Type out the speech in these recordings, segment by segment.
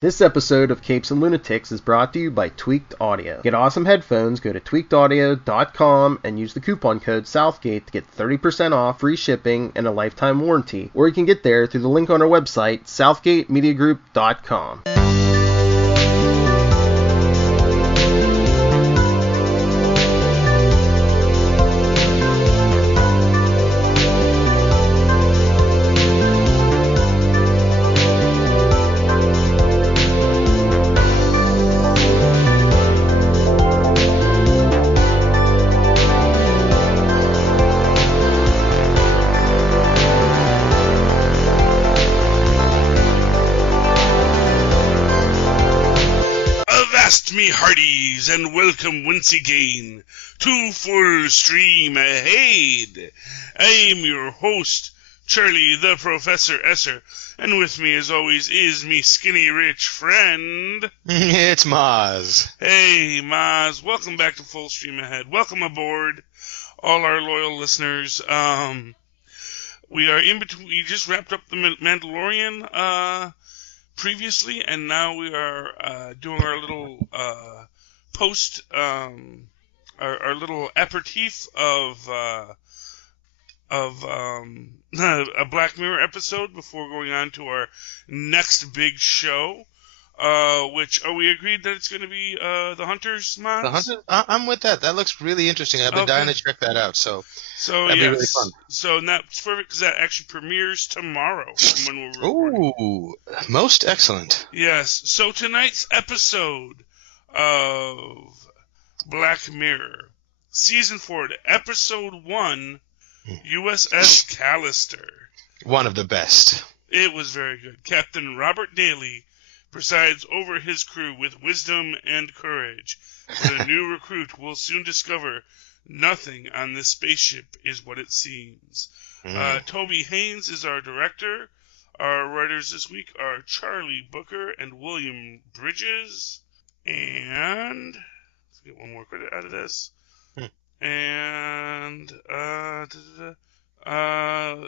This episode of Capes and Lunatics is brought to you by Tweaked Audio. Get awesome headphones, go to tweakedaudio.com and use the coupon code Southgate to get 30% off, free shipping, and a lifetime warranty. Or you can get there through the link on our website, southgatemediagroup.com. Me hearties, and welcome once again to Full Stream Ahead. I am your host, Charlie the Professor Esser, and with me as always is me skinny rich friend. It's Mozz. Hey Mozz, welcome back to Full Stream Ahead. Welcome aboard, all our loyal listeners. We are in between. We just wrapped up the Mandalorian previously, and now we are doing our little post, our little aperitif of a Black Mirror episode before going on to our next big show. Which we agreed that it's going to be the Hunters, Mozz? The Hunters? I'm with that. That looks really interesting. I've been dying to check that out. So that'd be really fun. So that's perfect because that actually premieres tomorrow when we're recording. Ooh, most excellent. Yes. So tonight's episode of Black Mirror, Season 4, Episode 1, USS Callister. One of the best. It was very good. Captain Robert Daly presides over his crew with wisdom and courage. But a new recruit will soon discover nothing on this spaceship is what it seems. Toby Haynes is our director. Our writers this week are Charlie Booker and William Bridges. And let's get one more credit out of this. And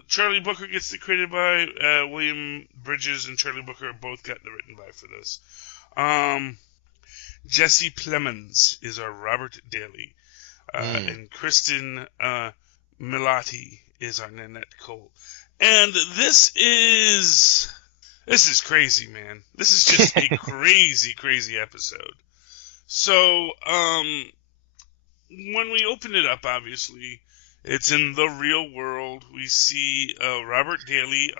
Charlie Booker gets the credit by William Bridges, and Charlie Booker both got the written by for this. Jesse Plemons is our Robert Daly. And Kristen Milotti is our Nanette Cole. And this is crazy, man. This is just a crazy episode. So, when we open it up, obviously, it's in the real world. We see Robert Daly,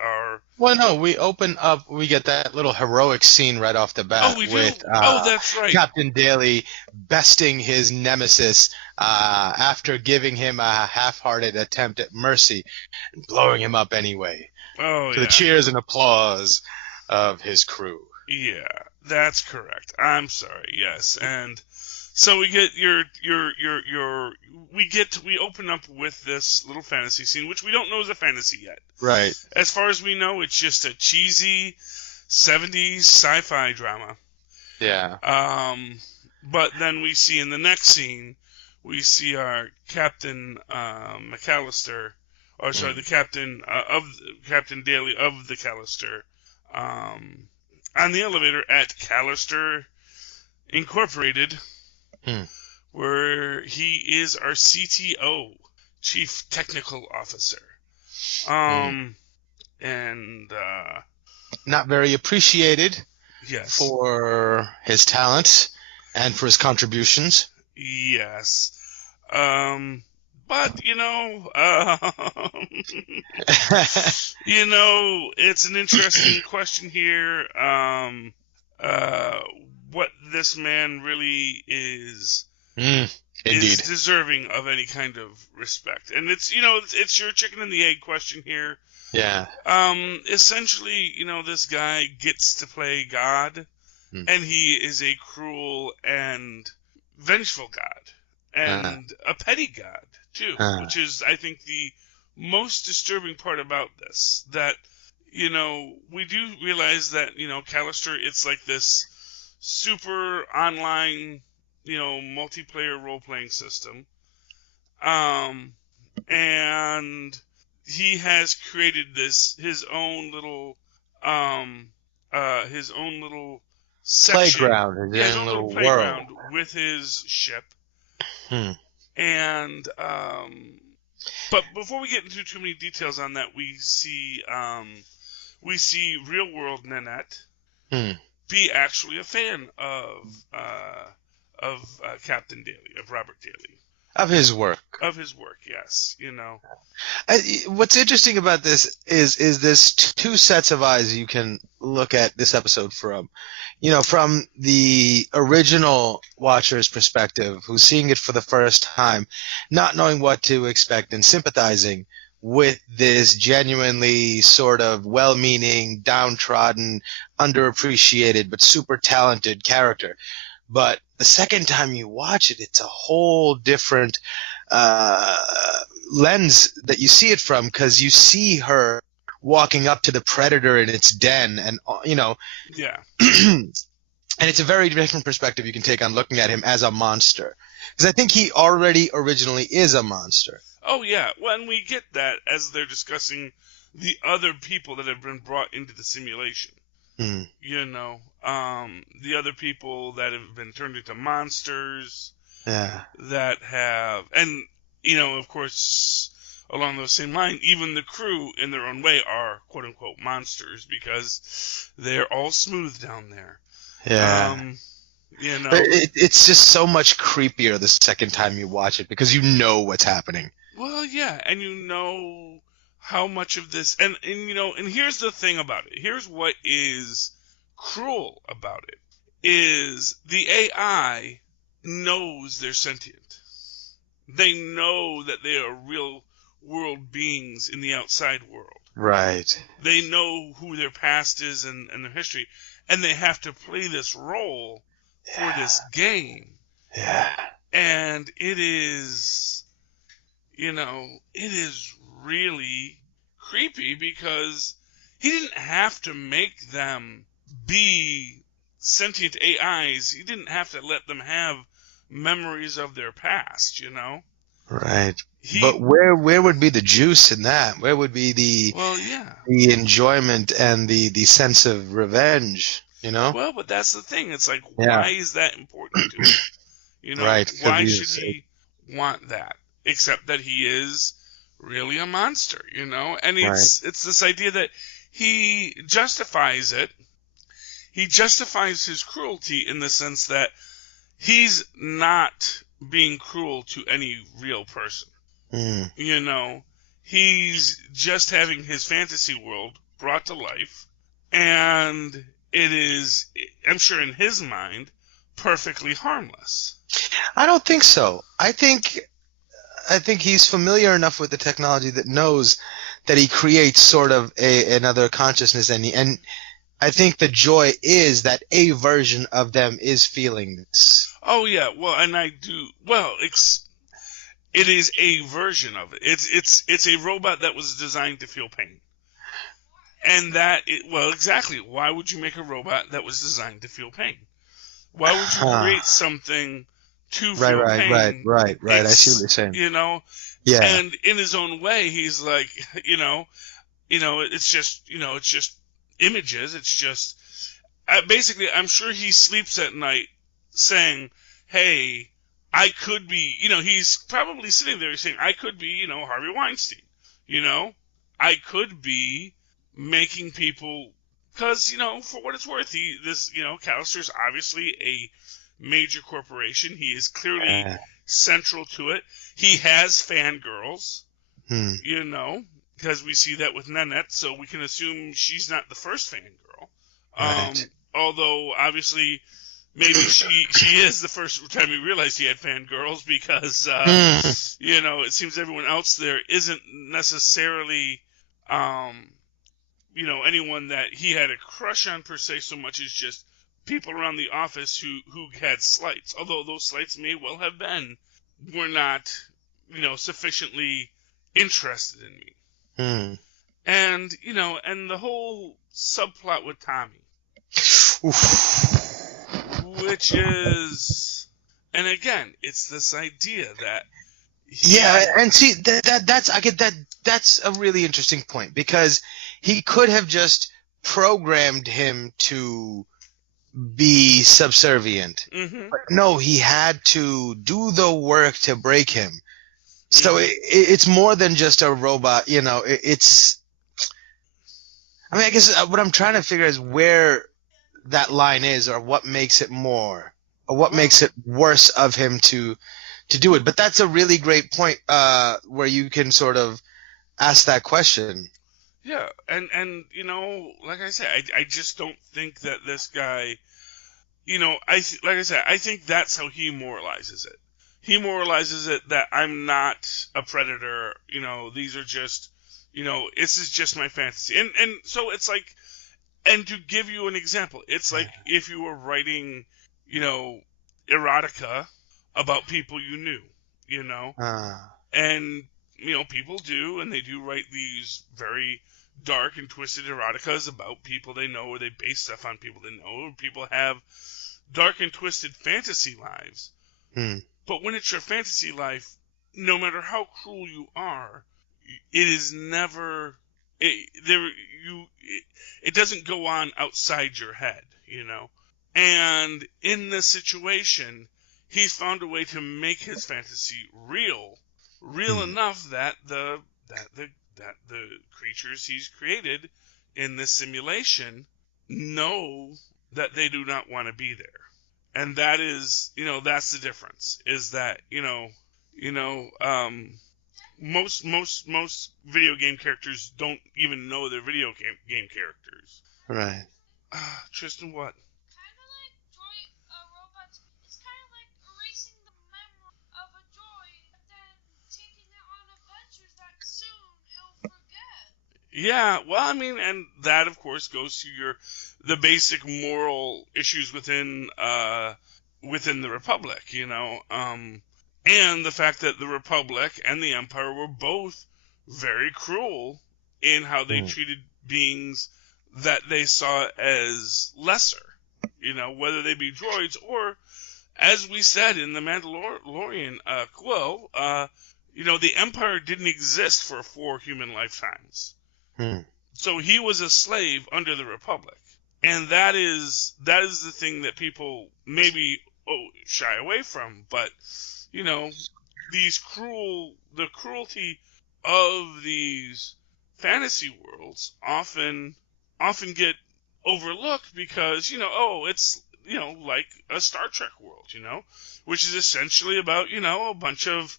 Well, no, we open up, we get that little heroic scene right off the bat with that's right. Captain Daly besting his nemesis after giving him a half-hearted attempt at mercy and blowing him up anyway. To the cheers and applause of his crew. Yeah, that's correct. I'm sorry, yes. And so we get we open up with this little fantasy scene, which we don't know is a fantasy yet. Right. As far as we know, it's just a cheesy 70s sci-fi drama. Yeah. But then we see in the next scene, we see our Captain McAllister, or sorry, the captain of Captain Daly of the Callister, on the elevator at Callister Incorporated. Where he is our CTO, Chief Technical Officer. And not very appreciated for his talents and for his contributions. Yes. But, it's an interesting question here. What this man really is deserving of any kind of respect. And it's your chicken and the egg question here. Yeah. Essentially, this guy gets to play God, and he is a cruel and vengeful God, and a petty God, too, which is, I think, the most disturbing part about this, that, we do realize that, Callister, it's like this super online, multiplayer role-playing system. And he has created his own little section. Playground. His own little playground with his ship. And but before we get into too many details on that, we see real world Nanette be actually a fan of Captain Daly, of Robert Daly. Of his work. Of his work, yes. You know. What's interesting about this is there's two sets of eyes you can look at this episode from. You know, from the original watcher's perspective, who's seeing it for the first time, not knowing what to expect and sympathizing with this genuinely sort of well-meaning, downtrodden, underappreciated, but super talented character. But the second time you watch it, it's a whole different lens that you see it from, because you see her walking up to the predator in its den, and yeah. And it's a very different perspective you can take on looking at him as a monster, because I think he already originally is a monster. Oh yeah, well, and we get that as they're discussing the other people that have been brought into the simulation. You know, the other people that have been turned into monsters. Yeah. That have, and you know, of course, along those same lines, even the crew in their own way are quote unquote monsters, because they're all smooth down there. Yeah. You know, it's just so much creepier the second time you watch it, because you know what's happening. Well, yeah, and you know how much of this, and you know, and here's the thing about it. Here's what is cruel about it, is the AI knows they're sentient. They know that they are real world beings in the outside world. Right. They know who their past is and their history, and they have to play this role for this game. Yeah. And it is, you know, it is really creepy, because he didn't have to make them be sentient AIs. He didn't have to let them have memories of their past, you know? Right. But where would be the juice in that? Where would be the enjoyment and the sense of revenge, you know? Well, but that's the thing. It's like, why is that important to him? You know, right. Why should he want that? Except that he is really a monster, you know? And it's this idea that he justifies it. He justifies his cruelty in the sense that he's not being cruel to any real person. You know, he's just having his fantasy world brought to life, and it is, I'm sure in his mind, perfectly harmless. I don't think so. I think he's familiar enough with the technology that knows that he creates sort of another consciousness, and I think the joy is that a version of them is feeling this. Oh yeah, well, and I do. Well, it is a version of it. It's a robot that was designed to feel pain, and exactly. Why would you make a robot that was designed to feel pain? Why would you create something to feel pain? Right. I see what you're saying. You know. Yeah. And in his own way, he's like, it's just images. It's just basically, I'm sure he sleeps at night saying, hey, I could be, he's probably sitting there saying, I could be, Harvey Weinstein, I could be making people, because, for what it's worth, Callister's obviously a major corporation. He is clearly central to it. He has fangirls, because we see that with Nanette, so we can assume she's not the first fangirl. Right. Although, obviously, maybe she is the first time we realized he had fangirls, because, it seems everyone else there isn't necessarily, anyone that he had a crush on per se, so much as just people around the office who had slights. Although those slights may well have been, were not, sufficiently interested in me. And, and the whole subplot with Tommy. Which is, and again, it's this idea that and see that's a really interesting point, because he could have just programmed him to be subservient. Mm-hmm. But no, he had to do the work to break him. So it's more than just a robot, you know. I mean, I guess what I'm trying to figure is where that line is, or what makes it more, or what makes it worse of him to do it. But that's a really great point, where you can sort of ask that question. Yeah, and you know, like I said, I just don't think that this guy, you know, like I said, I think that's how he moralizes it. He moralizes it that I'm not a predator. You know, these are just, you know, this is just my fantasy. And so it's like, and to give you an example, it's like if you were writing, you know, erotica about people you knew, you know, and, you know, people do, and they do write these very dark and twisted eroticas about people they know, or they base stuff on people they know, or people have dark and twisted fantasy lives. But when it's your fantasy life, no matter how cruel you are, it is never it doesn't go on outside your head, you know. And in this situation, he's found a way to make his fantasy real enough that the creatures he's created in this simulation know that they do not want to be there. And that is, you know, that's the difference, is that, most video game characters don't even know they're video game characters. Right. Tristan, what? Kind of like robots. It's kind of like erasing the memory of a droid, but then taking it on adventures that soon it'll forget. Yeah, well, I mean, and that, of course, goes to the basic moral issues within the Republic, you know, and the fact that the Republic and the Empire were both very cruel in how they treated beings that they saw as lesser, you know, whether they be droids or, as we said in the Mandalorian Quill, you know, the Empire didn't exist for 4 human lifetimes. So he was a slave under the Republic. And that is the thing that people maybe shy away from. But, you know, the cruelty of these fantasy worlds often get overlooked because, you know, it's, you know, like a Star Trek world, you know, which is essentially about, you know, a bunch of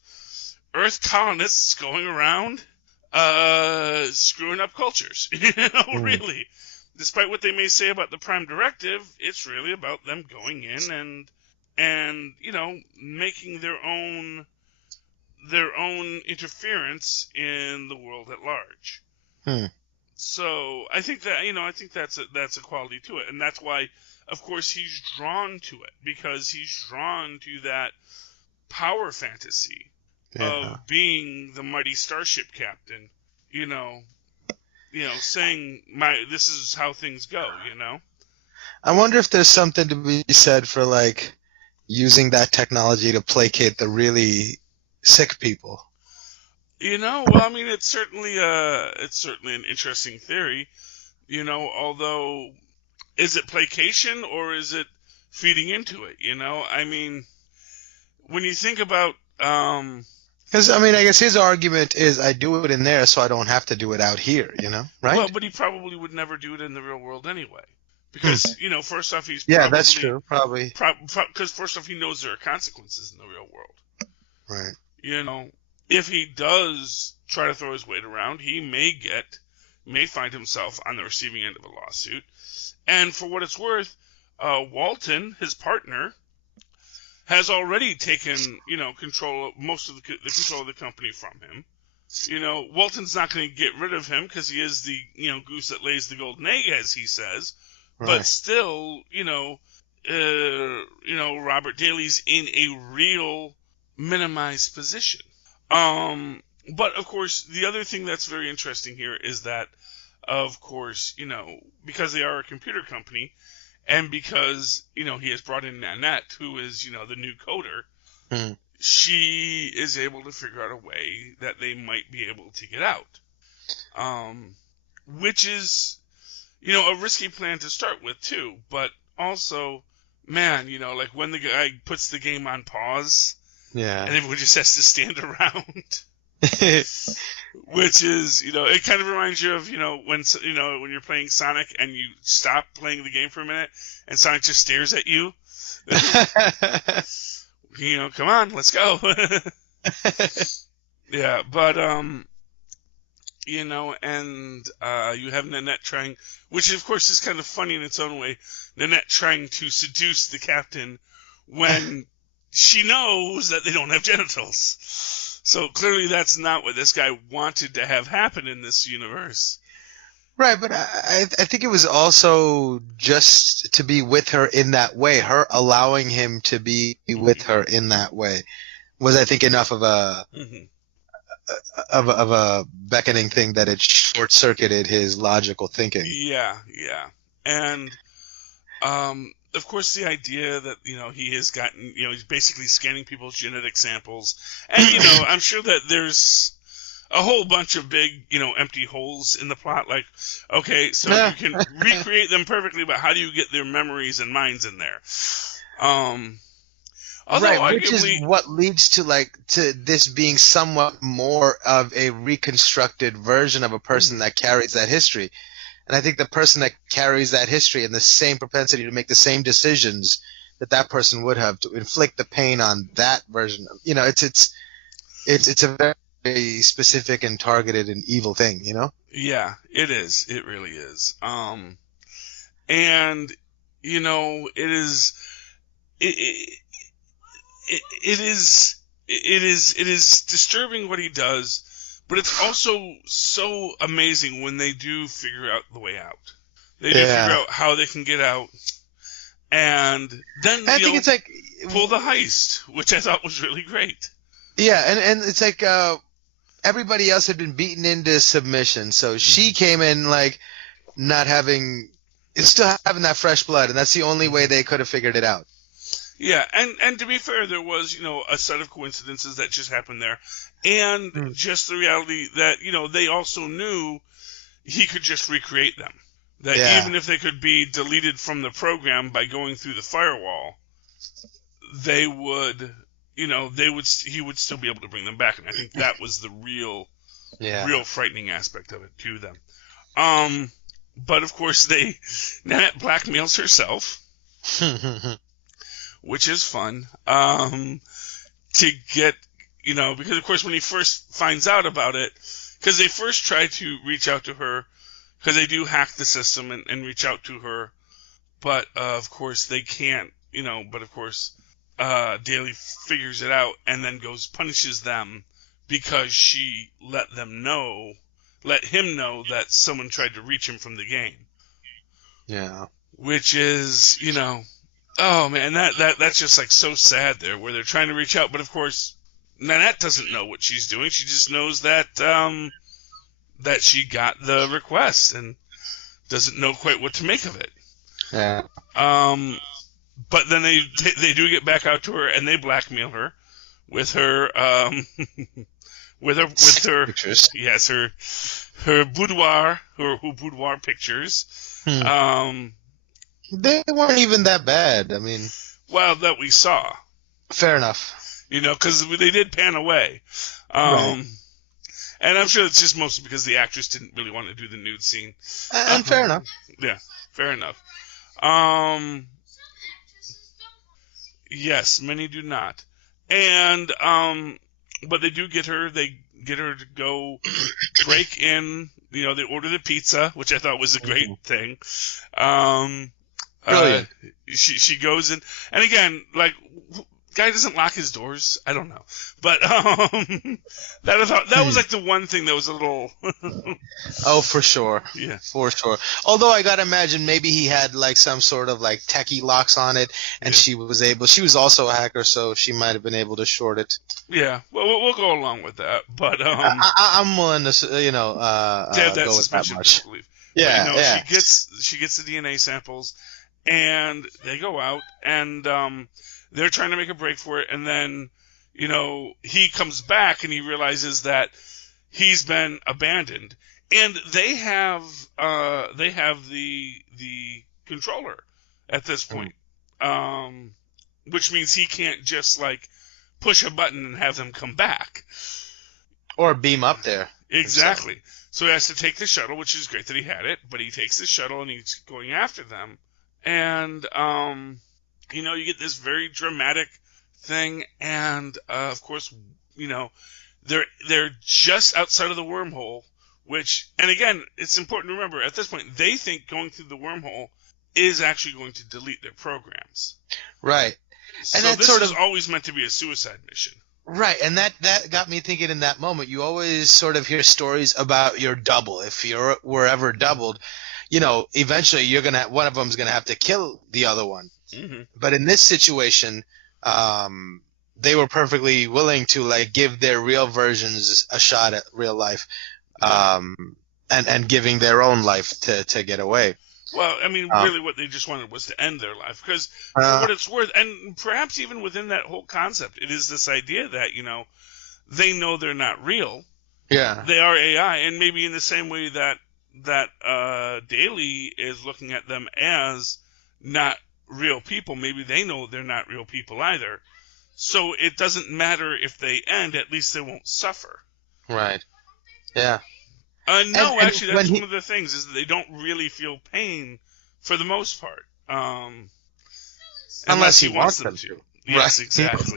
Earth colonists going around screwing up cultures, you know, really. Despite what they may say about the Prime Directive, it's really about them going in and you know, making their own interference in the world at large. So I think that, you know, that's a quality to it, and that's why, of course, he's drawn to it, because he's drawn to that power fantasy of being the mighty starship captain, you know, saying this is how things go, you know. I wonder if there's something to be said for like using that technology to placate the really sick people. You know, well, I mean, it's certainly an interesting theory, you know. Although, is it placation or is it feeding into it? You know, I mean, when you think about because, I mean, I guess his argument is I do it in there so I don't have to do it out here, you know, right? Well, but he probably would never do it in the real world anyway. Because, you know, first off, he's yeah, that's true, probably. Because first off, he knows there are consequences in the real world. Right. You know, if he does try to throw his weight around, he may find himself on the receiving end of a lawsuit. And for what it's worth, Walton, his partner, has already taken, you know, most of the control of the company from him. You know, Walton's not going to get rid of him because he is the, you know, goose that lays the golden egg, as he says. Right. But still, you know, Robert Daly's in a real minimized position. But of course, the other thing that's very interesting here is that, of course, you know, because they are a computer company, and because, you know, he has brought in Nanette, who is, you know, the new coder, she is able to figure out a way that they might be able to get out. Which is, you know, a risky plan to start with, too. But also, man, like when the guy puts the game on pause Yeah. and everyone just has to stand around. Which is, it kind of reminds you of, when you're playing Sonic and you stop playing the game for a minute and Sonic just stares at you. Come on, let's go. Yeah, but, and you have Nanette trying, which of course is kind of funny in its own way, Nanette trying to seduce the captain when she knows that they don't have genitals. So clearly that's not what this guy wanted to have happen in this universe. Right, but I think it was also just to be with her in that way. Her allowing him to be with her in that way was, I think, enough of a of a beckoning thing that it short-circuited his logical thinking. Yeah. And of course, the idea that, he has gotten, he's basically scanning people's genetic samples. And, I'm sure that there's a whole bunch of big, empty holes in the plot. Like, okay, so you can recreate them perfectly, but how do you get their memories and minds in there? Right, which is what leads to this being somewhat more of a reconstructed version of a person that carries that history. And I think the person that carries that history and the same propensity to make the same decisions that person would have to inflict the pain on that version, it's a very specific and targeted and evil thing, Yeah, it is. It really is. And it is. It is disturbing what he does. But it's also so amazing when they do figure out the way out. They do figure out how they can get out. And then I think it's like pull the heist, which I thought was really great. Yeah, and it's like everybody else had been beaten into submission. So she came in still having that fresh blood, and that's the only way they could have figured it out. Yeah, and to be fair, there was, a set of coincidences that just happened there. And just the reality that, they also knew he could just recreate them. That even if they could be deleted from the program by going through the firewall, he would still be able to bring them back. And I think that was the real frightening aspect of it to them. But of course, Nanette blackmails herself. Which is fun, to get, because of course when he first finds out about it, because they first try to reach out to her, because they do hack the system and reach out to her, but of course they can't, but of course Daly figures it out and then punishes them because she let him know that someone tried to reach him from the game. Yeah. Which is, oh man, that's just so sad there, where they're trying to reach out, but of course Nanette doesn't know what she's doing. She just knows that that she got the request and doesn't know quite what to make of it. Yeah. But then they do get back out to her and they blackmail her with her with her pictures. Yes, her boudoir pictures. They weren't even that bad. I mean, well, that we saw. Fair enough. Because they did pan away. Right. And I'm sure it's just mostly because the actress didn't really want to do the nude scene. And fair enough. Yeah, fair enough. Yes, many do not. And but they do get her. They get her to go break in. They order the pizza, which I thought was a great thing. Brilliant. She goes in, and again, guy doesn't lock his doors. I don't know, but that was the one thing that was a little. Oh, for sure. Yeah, for sure. Although I gotta imagine maybe he had some sort of techie locks on it, and she was also a hacker, so she might have been able to short it. Yeah, well, we'll go along with that, but I'm willing to have that go with that much. Yeah, but, yeah. She gets the DNA samples, and they go out and they're trying to make a break for it, and then, he comes back and he realizes that he's been abandoned, and they have the controller at this point. Which means he can't just, like, push a button and have them come back. Or beam up there. Exactly. So he has to take the shuttle, which is great that he had it, but he takes the shuttle and he's going after them. And, you know, you get this very dramatic thing, and, of course, you know, they're just outside of the wormhole, which, and again, it's important to remember, at this point, they think going through the wormhole is actually going to delete their programs. Right. So And this sort is of always meant to be a suicide mission. Right, and that got me thinking in that moment. You always sort of hear stories about your double. If you were ever doubled, you know, eventually one of them's gonna have to kill the other one. Mm-hmm. But in this situation, they were perfectly willing to, like, give their real versions a shot at real life, and giving their own life to get away. Well, I mean, really what they just wanted was to end their life. Because for what it's worth, and perhaps even within that whole concept, it is this idea that, you know, they know they're not real. Yeah. They are AI, and maybe in the same way that Daly is looking at them as not real people, maybe they know they're not real people either. So it doesn't matter if they end, at least they won't suffer. Right. Yeah. No, and actually, that's one of the things, is that they don't really feel pain for the most part. Unless he wants them to. Yes, Right. exactly.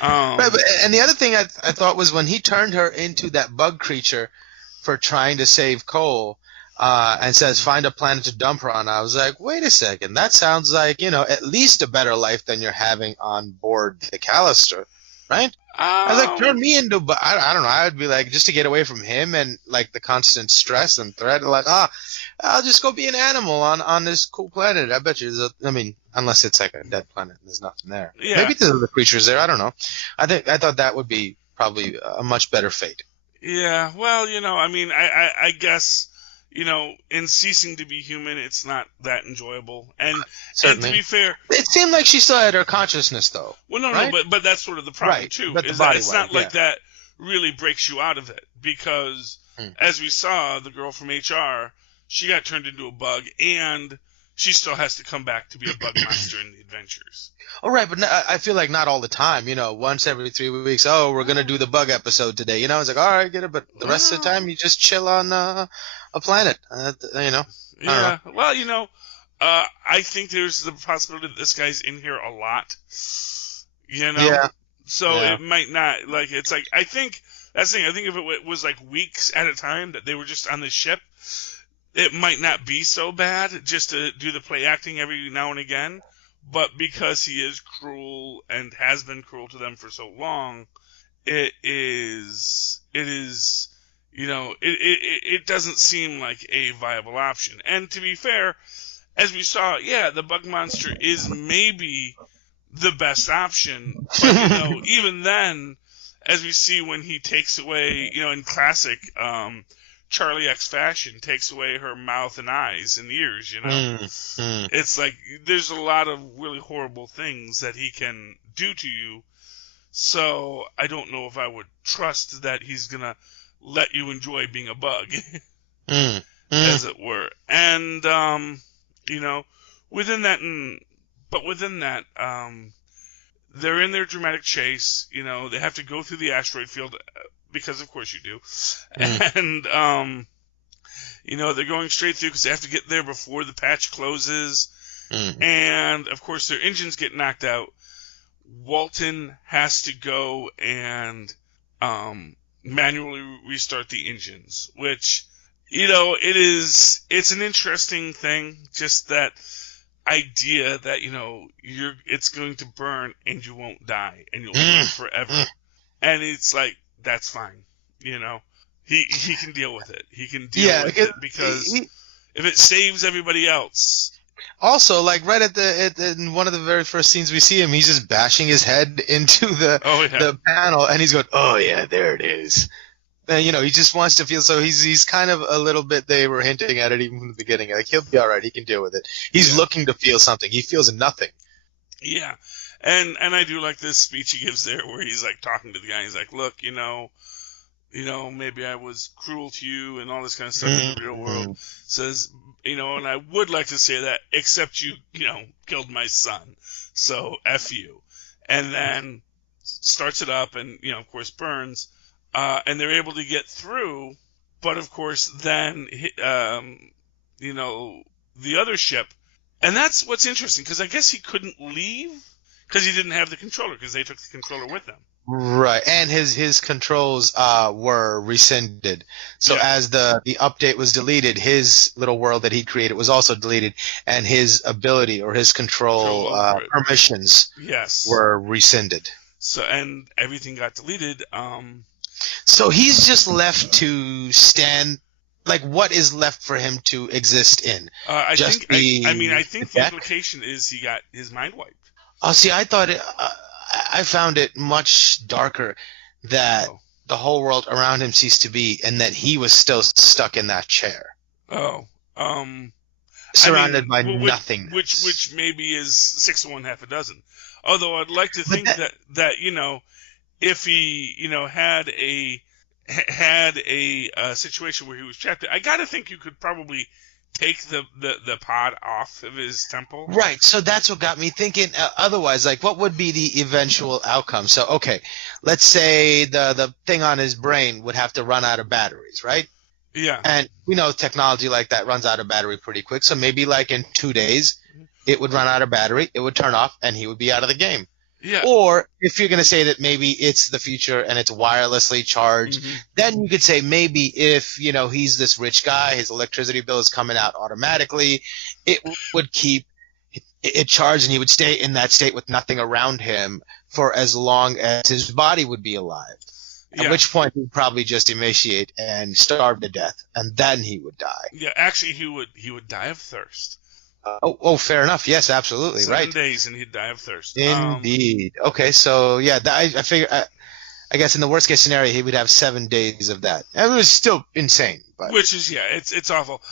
Right, and the other thing I thought was when he turned her into that bug creature for trying to save Cole, and says, find a planet to dump her on, I was like, wait a second, that sounds like, you know, at least a better life than you're having on board the Callister, right? I was like, turn me into, I don't know, I would be like, just to get away from him and, like, the constant stress and threat, like, I'll just go be an animal on this cool planet. I bet you unless it's like a dead planet and there's nothing there. Yeah. Maybe there's other creatures there, I don't know. I thought that would be probably a much better fate. Yeah, well, you know, I mean, I guess, you know, in ceasing to be human, it's not that enjoyable. And to be fair, it seemed like she still had her consciousness, though. Well, no, right? but that's sort of the problem, right. too. But is the body that it's not like yeah. that really breaks you out of it. Because, as we saw, the girl from HR, she got turned into a bug, and she still has to come back to be a bug monster in the adventures. Oh, right, but I feel like not all the time. You know, once every 3 weeks, we're going to do the bug episode today. You know, it's like, all right, get it, but the rest of the time you just chill on a planet, you know. Yeah, well, you know, I think there's the possibility that this guy's in here a lot, you know? Yeah. So it might not, like, it's like, I think, that's the thing, I think if it was like weeks at a time that they were just on the ship, it might not be so bad just to do the play acting every now and again, but because he is cruel and has been cruel to them for so long, it is, you know, it doesn't seem like a viable option. And to be fair, as we saw, yeah, the bug monster is maybe the best option, but, you know, even then, as we see when he takes away, you know, in classic Charlie X fashion, takes away her mouth and eyes and ears, you know. It's like, there's a lot of really horrible things that he can do to you, so I don't know if I would trust that he's gonna let you enjoy being a bug, as it were. And, you know, within that, they're in their dramatic chase, you know, they have to go through the asteroid field, because of course you do, and, you know, they're going straight through because they have to get there before the patch closes, and, of course, their engines get knocked out. Walton has to go and, manually restart the engines, which, you know, it's an interesting thing, just that idea that, you know, it's going to burn and you won't die and you'll live forever. And it's like, that's fine, you know. He can deal with it. He can deal with it because if it saves everybody else. Also, like right in one of the very first scenes we see him, he's just bashing his head into the panel, and he's going, "Oh yeah, there it is." And, you know, he just wants to feel, so he's kind of a little bit, they were hinting at it even from the beginning, like, he'll be all right, he can deal with it. He's looking to feel something. He feels nothing. Yeah. And I do like this speech he gives there where he's, like, talking to the guy. He's like, look, you know, maybe I was cruel to you and all this kind of stuff in the real world. Says, and I would like to say that, except you killed my son. So F you. And then starts it up and, of course, burns. And they're able to get through. But, of course, then, the other ship. And that's what's interesting, because I guess he couldn't leave because he didn't have the controller, because they took the controller with them. Right, and his controls were rescinded. So as the update was deleted, his little world that he created was also deleted, and his ability or his control permissions were rescinded. So and everything got deleted. So he's just left to stand. Like, what is left for him to exist in? I think the implication is he got his mind wiped. Oh, see, I thought I found it much darker that the whole world around him ceased to be, and that he was still stuck in that chair. Surrounded by nothing. Which maybe is 6 of 1, half a dozen. Although I'd like to think that if he had a situation where he was trapped, I gotta think you could probably take the pod off of his temple. Right, so that's what got me thinking. Otherwise, like, what would be the eventual outcome? So, okay, let's say the thing on his brain would have to run out of batteries, right? Yeah. And technology like that runs out of battery pretty quick. So maybe like in 2 days, it would run out of battery, it would turn off, and he would be out of the game. Yeah. Or if you're going to say that maybe it's the future and it's wirelessly charged, then you could say maybe if, he's this rich guy, his electricity bill is coming out automatically, it would keep it charged and he would stay in that state with nothing around him for as long as his body would be alive. At which point he'd probably just emaciate and starve to death, and then he would die. Yeah, actually he would die of thirst. Fair enough. Yes, absolutely. 7 days and he'd die of thirst. Indeed. Okay, so yeah, I figure. I guess in the worst case scenario, he would have 7 days of that. I mean, it was still insane, but which is it's awful.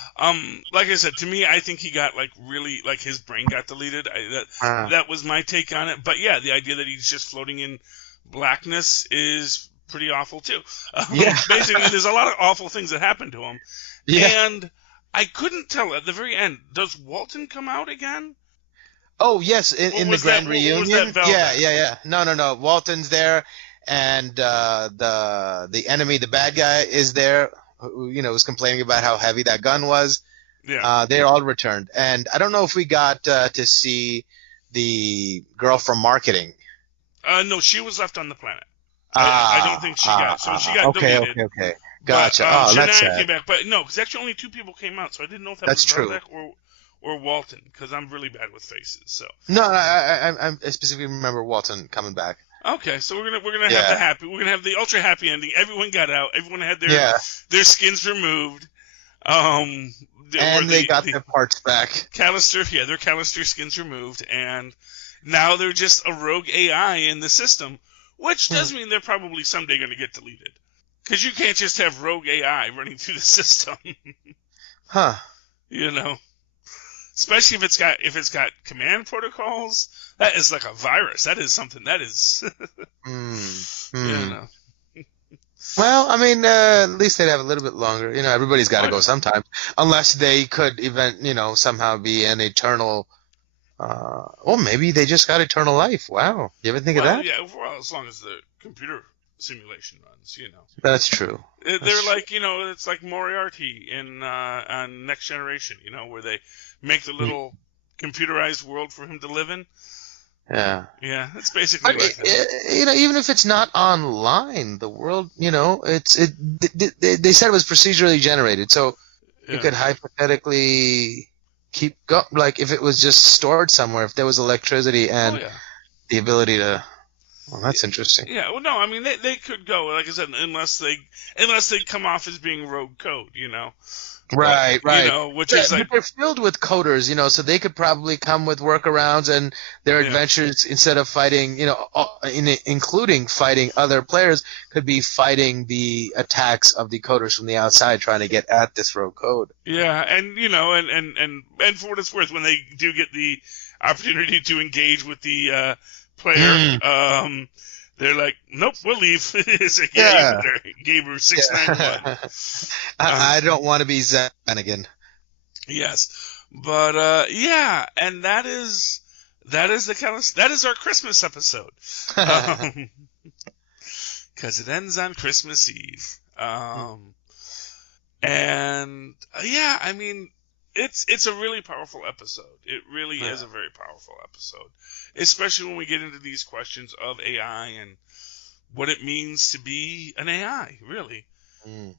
Like I said, to me, I think he got really his brain got deleted. That was my take on it. But yeah, the idea that he's just floating in blackness is pretty awful too. Basically, there's a lot of awful things that happen to him. Yeah. And I couldn't tell at the very end. Does Walton come out again? Oh yes, in the grand reunion. Yeah. No. Walton's there, and the enemy, the bad guy, is there. Who was complaining about how heavy that gun was. Yeah. They're all returned, and I don't know if we got to see the girl from marketing. No, she was left on the planet. I don't think she got. So she got deleted. Okay. Gotcha. That's sad. Came back, but no, because actually only 2 people came out, so I didn't know if that was Valdek or Walton, because I'm really bad with faces. So no, I specifically remember Walton coming back. Okay, so we're gonna have the ultra happy ending. Everyone got out. Everyone had their skins removed. And they got their parts back. Callister, their Callister skins removed, and now they're just a rogue AI in the system, which does mean they're probably someday going to get deleted. Because you can't just have rogue AI running through the system. Huh. Especially if it's got command protocols. That is like a virus. That is something that is Well, I mean, at least they'd have a little bit longer. Everybody's got to go sometime. Unless they could somehow be an eternal maybe they just got eternal life. Wow. You ever think of that? Yeah, well, as long as the computer simulation runs, That's true. They're like, it's like Moriarty on Next Generation, where they make the little computerized world for him to live in. Yeah. Yeah, that's basically like that. Even if it's not online, the world, they said it was procedurally generated, so it could hypothetically keep going. Like if it was just stored somewhere, if there was electricity and the ability to. Well, that's interesting. Yeah, well, no, I mean they could go, like I said, unless they come off as being rogue code, Right. Which is like they're filled with coders, so they could probably come with workarounds and their adventures instead of fighting, including fighting other players, could be fighting the attacks of the coders from the outside, trying to get at this rogue code. Yeah, and and for what it's worth, when they do get the opportunity to engage with the player, they're like, nope, we'll leave. It's like, yeah, you gave her 691. I don't want to be Zanigan. Yes, but yeah, and that is the Callister. That is our Christmas episode, because it ends on Christmas Eve. And yeah, I mean, it's a really powerful episode. It really is a very powerful episode, especially when we get into these questions of AI and what it means to be an AI, really.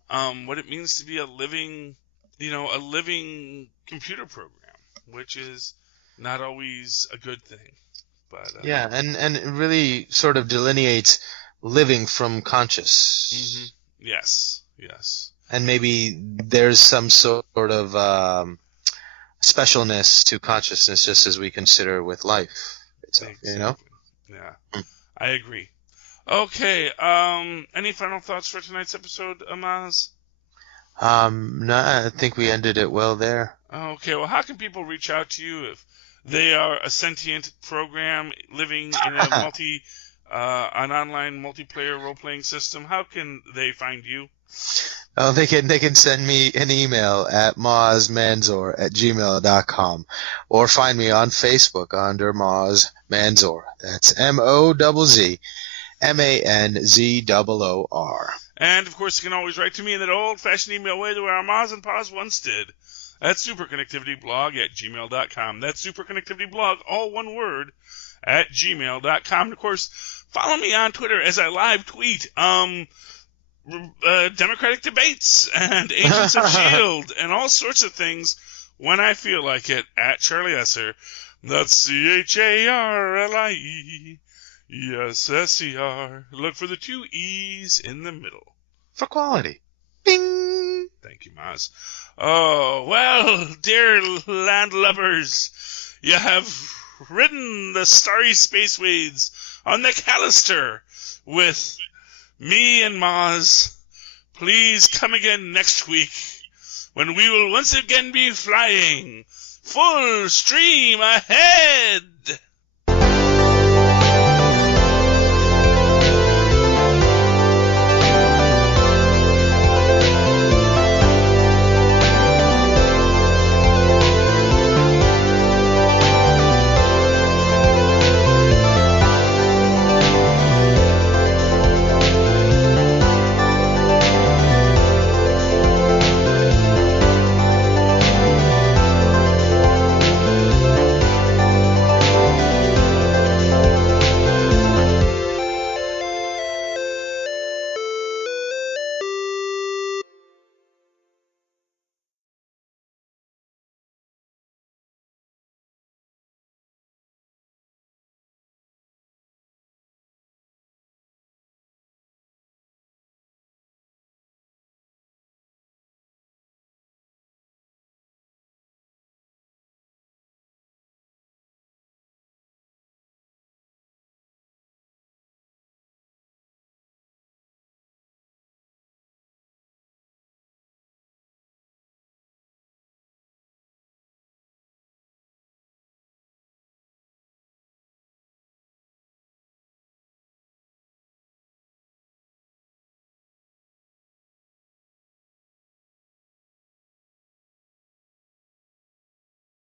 What it means to be a living computer program, which is not always a good thing. But yeah, and it really sort of delineates living from conscious. Mm-hmm. Yes. And maybe there's some sort of specialness to consciousness, just as we consider with life itself, exactly. Yeah, I agree. Okay, any final thoughts for tonight's episode, Mozz? No, I think we ended it well there. Okay, well, how can people reach out to you if they are a sentient program living in a an online multiplayer role-playing system? How can they find you? Oh, they can send me an email at mozzmanzoor@gmail.com, or find me on Facebook under Mozz Manzoor. That's MozzManzoor. And, of course, you can always write to me in that old-fashioned email way the way our Mozz and Paz once did. That's superconnectivityblog@gmail.com. That's superconnectivityblog, all one word, at gmail.com. And, of course, follow me on Twitter as I live tweet Democratic debates and Agents of S.H.I.E.L.D. and all sorts of things when I feel like it at Charlie Esser. That's CHARLIE. Yes, SER. Look for the 2 E's in the middle. For quality. Bing! Thank you, Mozz. Oh, well, dear landlubbers, you have ridden the starry spaceways on the Callister with me and Mozz. Please come again next week when we will once again be flying full stream ahead.